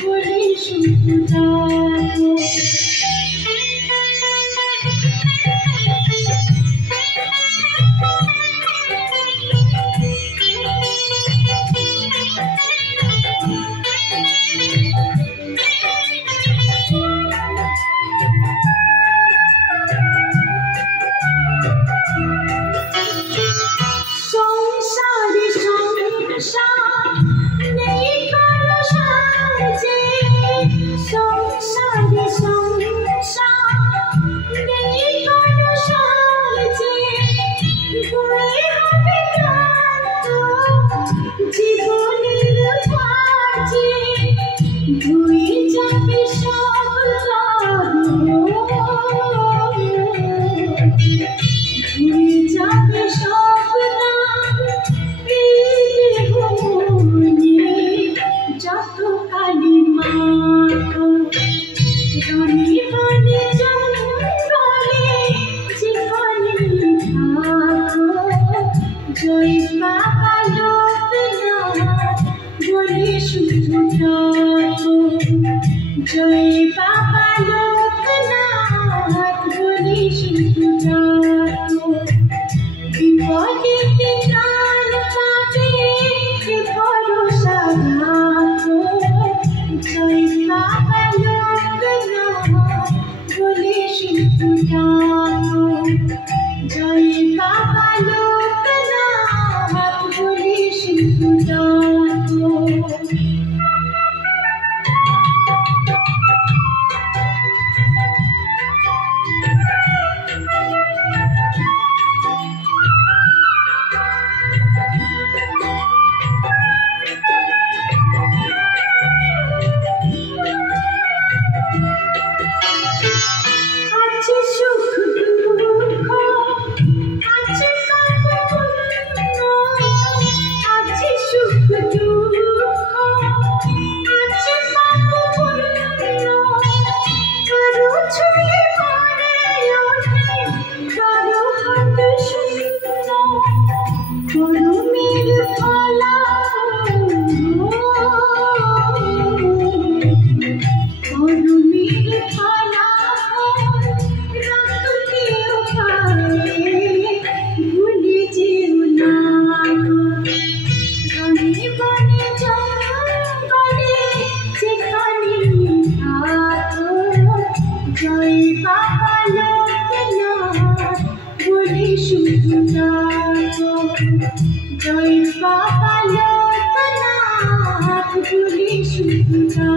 বলি শুধু ডাকো। সংসারে সংসার নেই কোনো সাজে, সংসারে সংসার নেই কোনো সাজে, বয়ে হবে ক্লান্ত জীবনের ভাঁজে, ধুয়ে যাবে সব ধুয়ে যাবে সব যত কালি মাখো রনি বনে জঙ্গলে জীবনে থাকো, জয় বাবা লোকনাথ বলে শুধু ডাকো, জয় বাবা লোকনাথ বলে শুধু ডাকো। বিপদেতে প্রাণ পাবে ভরসা রাখো, জয় বাবা লোকনাথ বলে শুধু ডাকো, জয় বাবা লোকনাথ বলে শুধু ডাকো। আছে সুখ দুঃখ, আছে পাপ পুণ্য, আছে সুখ দুঃখ, আছে পাপ পুণ্য, কারো ছুঁয়ে পড়ে ওঠে, কারো হাত শূন্য, কর্মের ফলাফল কর্মের ফলাফল রাখতেও পারে, ভুলে যেও না রনি বনে জঙ্গলে যেখানে থাকো, জয় বাবা লোকনাথ বলে শুধু ডাকো, জয় বাবা লোকনাথ বলে শুধু ডাকো।